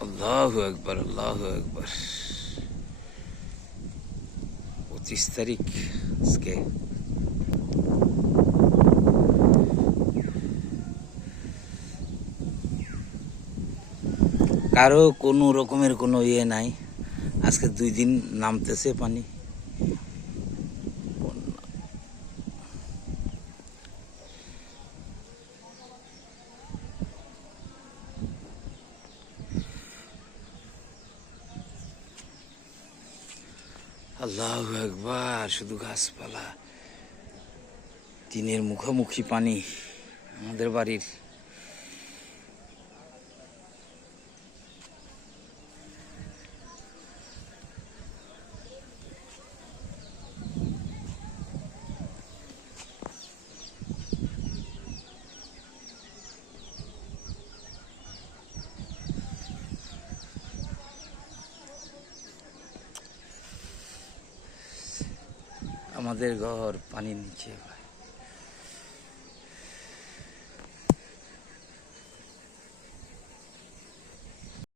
আল্লাহ একবার আল্লাহ একবার পঁচিশ তারিখ আজকে। কারও কোনো রকমের কোনো ইয়ে নাই। আজকে দুই দিন নামতেছে পানি। আল্লাহ একবার শুধু গাছপালা। দিনের মুখোমুখি পানি আমাদের বাড়ির। আমাদের ঘর পানির নিচে। ভাই